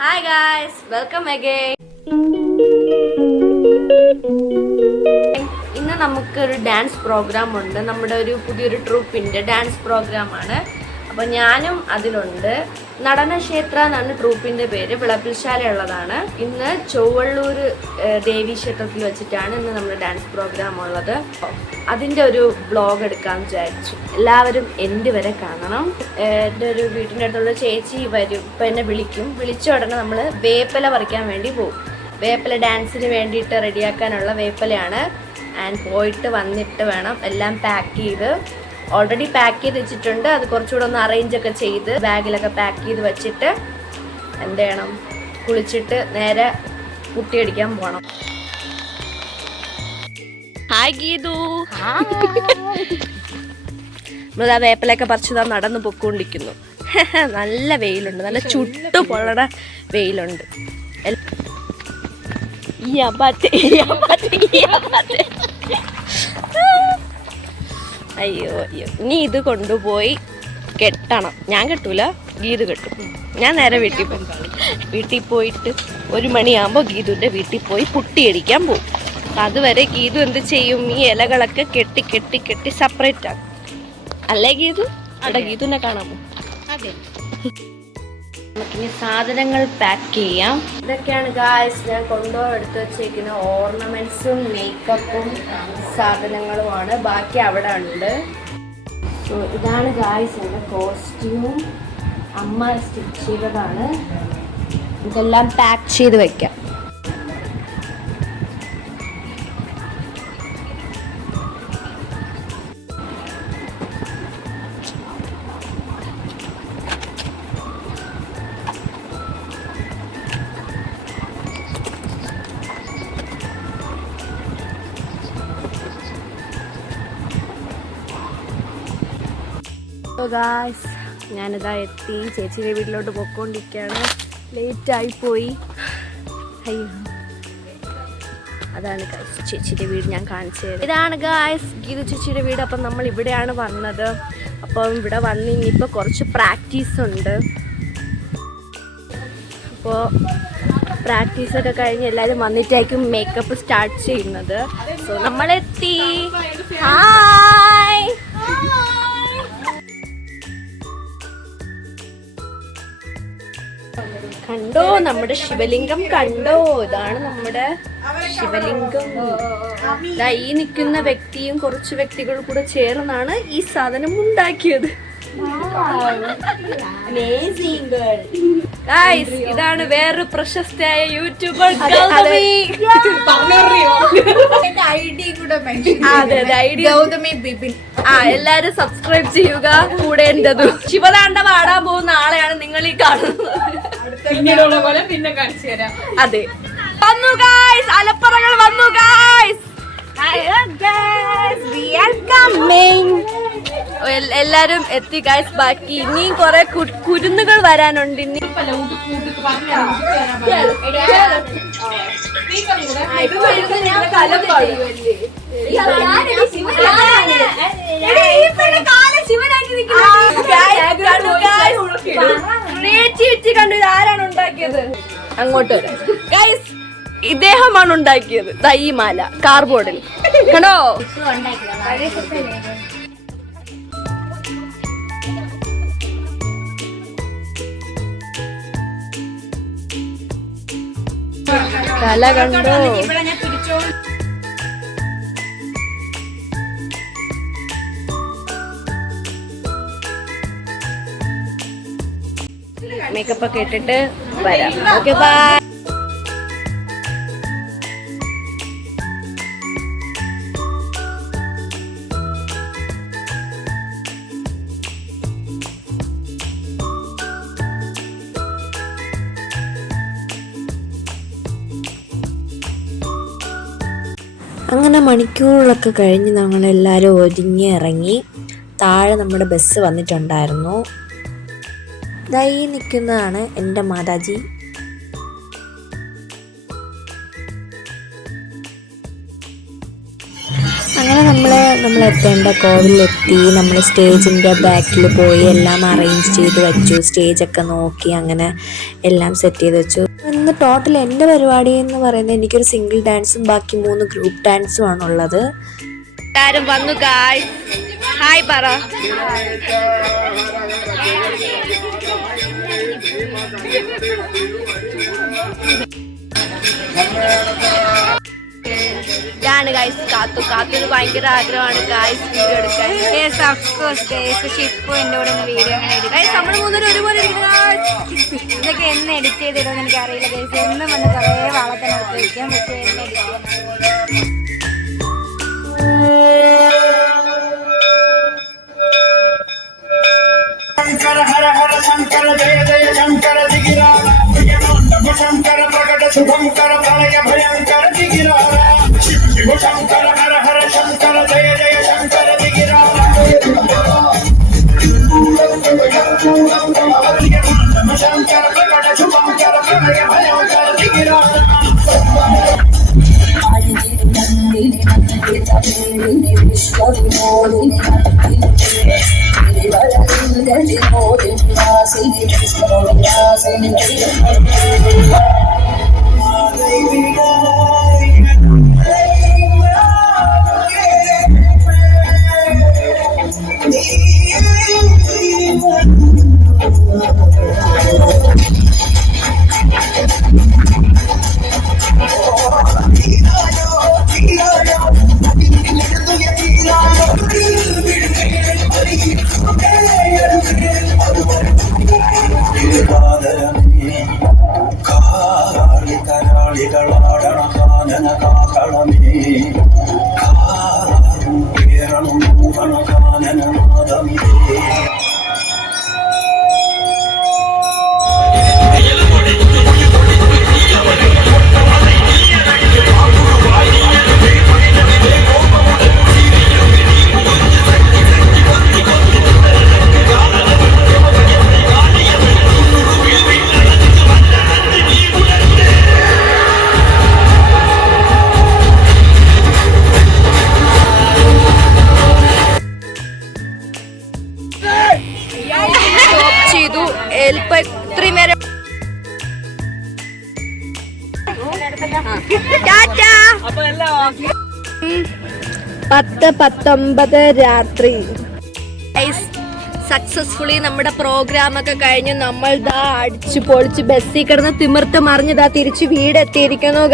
Hi guys, welcome again. ഇന്ന് നമുക്കൊരു dance programme ഉണ്ട്. നമ്മുടെ ഒരു പുതിയൊരു ട്രൂപ്പിൻ്റെ ഡാൻസ് പ്രോഗ്രാമാണ്. അപ്പോൾ ഞാനും അതിലുണ്ട്. നടനക്ഷേത്ര എന്നാണ് ട്രൂപ്പിൻ്റെ പേര്. വിളപ്പിൽശാല ഉള്ളതാണ്. ഇന്ന് ചൊവ്വള്ളൂർ ദേവീക്ഷേത്രത്തിൽ വെച്ചിട്ടാണ് ഇന്ന് നമ്മുടെ ഡാൻസ് പ്രോഗ്രാം ഉള്ളത്. അതിൻ്റെ ഒരു വ്ളോഗ് എടുക്കാമെന്ന് വിചാരിച്ചു. എല്ലാവരും എൻ്റെ വരെ കാണണം. എൻ്റെ ഒരു വീട്ടിൻ്റെ അടുത്തുള്ള ചേച്ചി വരും, ഇപ്പം എന്നെ വിളിച്ച ഉടനെ നമ്മൾ വേപ്പില പറിക്കാൻ വേണ്ടി പോകും. വേപ്പില ഡാൻസിന് വേണ്ടിയിട്ട് റെഡിയാക്കാനുള്ള വേപ്പിലയാണ്. ആൻഡ് പോയിട്ട് വന്നിട്ട് വേണം എല്ലാം പാക്ക് ചെയ്ത്, ഓൾറെഡി പാക്ക് ചെയ്ത് വെച്ചിട്ടുണ്ട്. അത് കുറച്ചുകൂടെ ഒന്ന് അറേഞ്ചൊക്കെ ചെയ്ത് ബാഗിലൊക്കെ പാക്ക് ചെയ്ത് വെച്ചിട്ട് എന്ത് ചെയ്യണം, കുളിച്ചിട്ട് നേരെ കുട്ടിയടിക്കാൻ പോകണം. ഹായ് ഗീതു. നമ്മളിതാ വേപ്പിലൊക്കെ പറിച്ചതാ നടന്ന് പൊക്കോണ്ടിരിക്കുന്നു. നല്ല വെയിലുണ്ട്, നല്ല ചുട്ടു പൊള്ളട വെയിലുണ്ട്. അയ്യോ അയ്യോ, ഇനി ഇത് കൊണ്ടുപോയി കെട്ടണം. ഞാൻ കെട്ടൂല, ഗീതു കെട്ടും. ഞാൻ നേരെ വീട്ടിൽ പോയിട്ട് 1 മണിയാകുമ്പോൾ ഗീതുവിൻ്റെ വീട്ടിൽ പോയി പുട്ടിയടിക്കാൻ പോകും. അതുവരെ ഗീതു എന്ത് ചെയ്യും, ഈ ഇലകളൊക്കെ കെട്ടി കെട്ടി കെട്ടി സെപ്പറേറ്റ് ആക്കും. അല്ലേ ഗീതു? അവിടെ ഗീതുവിനെ കാണാമോ? അതെ. നമുക്കിനി സാധനങ്ങൾ പാക്ക് ചെയ്യാം. ഇതൊക്കെയാണ് ഗായ്സ് ഞാൻ കൊണ്ടുപോകാൻ എടുത്ത് വെച്ചേക്കുന്ന ഓർണമെന്റ്സും മേക്കപ്പും സാധനങ്ങളുമാണ്. ബാക്കി അവിടെ ഉണ്ട്. സോ ഇതാണ് ഗായ്സ് എൻ്റെ കോസ്റ്റ്യൂം. അമ്മ സ്റ്റിച്ച് ചെയ്തതാണ്. ഇതെല്ലാം പാക്ക് ചെയ്ത് വെക്കാം. ഗായ്സ് ഞാനിതാ എത്തി. ചേച്ചിയുടെ വീട്ടിലോട്ട് പോയിക്കൊണ്ടിരിക്കുകയാണ്. ലേറ്റായിപ്പോയി. അയ്യോ, അതാണ് ഗായ്സ് ചേച്ചിയുടെ വീട് ഞാൻ കാണിച്ചത്. ഇതാണ് ഗായ്സ് ഗീതു ചേച്ചിയുടെ വീട്. അപ്പം നമ്മൾ ഇവിടെയാണ് വന്നത്. അപ്പം ഇവിടെ വന്ന് ഇനിയിപ്പോൾ കുറച്ച് പ്രാക്ടീസ് ഉണ്ട്. അപ്പോൾ പ്രാക്ടീസൊക്കെ കഴിഞ്ഞ് എല്ലാവരും വന്നിട്ടായിരിക്കും മേക്കപ്പ് സ്റ്റാർട്ട് ചെയ്യുന്നത്. സോ നമ്മളെത്തി. ഹായ്, കണ്ടോ നമ്മുടെ ശിവലിംഗം? കണ്ടോ? ഇതാണ് നമ്മുടെ ശിവലിംഗം. ഈ നിൽക്കുന്ന വ്യക്തിയും കുറച്ച് വ്യക്തികൾ കൂടെ ചേർന്നാണ് ഈ സാധനം ഉണ്ടാക്കിയത്. ഇതാണ് വേറൊരു പ്രശസ്തയായ യൂട്യൂബർ ഗൗതമി. എല്ലാരും സബ്സ്ക്രൈബ് ചെയ്യുക. കൂടെ എന്റതും ശിവതാണ്ഡവം ആടാൻ പോകുന്ന ആളെയാണ് നിങ്ങൾ ഈ കാണുന്നത്. പിന്നെ കാണിച്ചു തരാം. അതെ, വന്നു ഗായ്സ്, അലപ്പറകൾ വന്നു ഗായ്സ്. എല്ലാരും എത്തി ഗായ്സ്. ബാക്കി ഇനിയും കുറെ കുരുന്നുകൾ വരാനുണ്ട്. ഇനി കണ്ടു. ഇതാരാണ് ഉണ്ടാക്കിയത്? അങ്ങോട്ട് വരാം ഗായ്സ്. ഇദ്ദേഹമാണ് ഉണ്ടാക്കിയത്. ഈ മാല കാർബോർഡിൽ കണ്ടോ? കല കണ്ടോ? മേക്കപ്പ് ഒക്കെ ഇട്ടിട്ട് വരാം. Okay, bye. അങ്ങനെ മണിക്കൂറുകളൊക്കെ കഴിഞ്ഞ് നമ്മളെല്ലാവരും ഒരുങ്ങി ഇറങ്ങി. താഴെ നമ്മുടെ ബസ് വന്നിട്ടുണ്ടായിരുന്നു. ഈ നിൽക്കുന്നതാണ് എൻ്റെ മാതാജി. അങ്ങനെ നമ്മൾ എത്തേണ്ട കോവിലെത്തി. നമ്മൾ സ്റ്റേജിൻ്റെ ബാക്കിൽ പോയി എല്ലാം അറേഞ്ച് ചെയ്ത് വെച്ചു. സ്റ്റേജൊക്കെ നോക്കി അങ്ങനെ എല്ലാം സെറ്റ് ചെയ്ത് വെച്ചു. ഇന്ന് ടോട്ടൽ എൻ്റെ പരിപാടി എന്ന് പറയുന്നത് എനിക്കൊരു സിംഗിൾ ഡാൻസും ബാക്കി 3 ഗ്രൂപ്പ് ഡാൻസും ആണുള്ളത്. എല്ലാരും വന്നു ഗായ്സ്, ഹായ് പറ. ഇതാണ് ഗായ്സ് കാത്തുന് ഭയങ്കര ആഗ്രഹമാണ് ഗായ്സ് വീഡിയോ എടുക്കാൻ. പക്ഷെ ഇപ്പൊ എന്റെ കൂടെ വീഡിയോ അങ്ങനെ നമ്മൾ മൂന്നൂരും ഒരുപോലെ ഇതൊക്കെ എന്ന് എഡിറ്റ് ചെയ്തിടുമെന്ന് എനിക്ക് അറിയില്ല ഗൈസ്. എന്നും വന്ന് കുറേ വാളത്തിനടുത്ത് വയ്ക്കാം. പക്ഷെ എന്ന് എഡിറ്റ് ചെയ്യാൻ शंकर हर हर शंकर जय जय शंकर दिगिरा शंकर प्रकट शुभंकर प्रलय भयंकर दिगिरा शिव शिव शंकर हर हर शंकर जय जय शंकर दिगिरा शंकर प्रकट शुभंकर प्रलय भयंकर दिगिरा ചെയ്തു. ഇത്രയും നേരം 10:19 രാത്രി സക്സസ്ഫുള്ളി നമ്മുടെ പ്രോഗ്രാം ഒക്കെ കഴിഞ്ഞ് നമ്മൾ അടിച്ചു പൊളിച്ച് ബസ്സിൽ കിടന്ന് തിമിർത്ത് മറിഞ്ഞതാ തിരിച്ച് വീടെത്തിയിരിക്കുന്നു.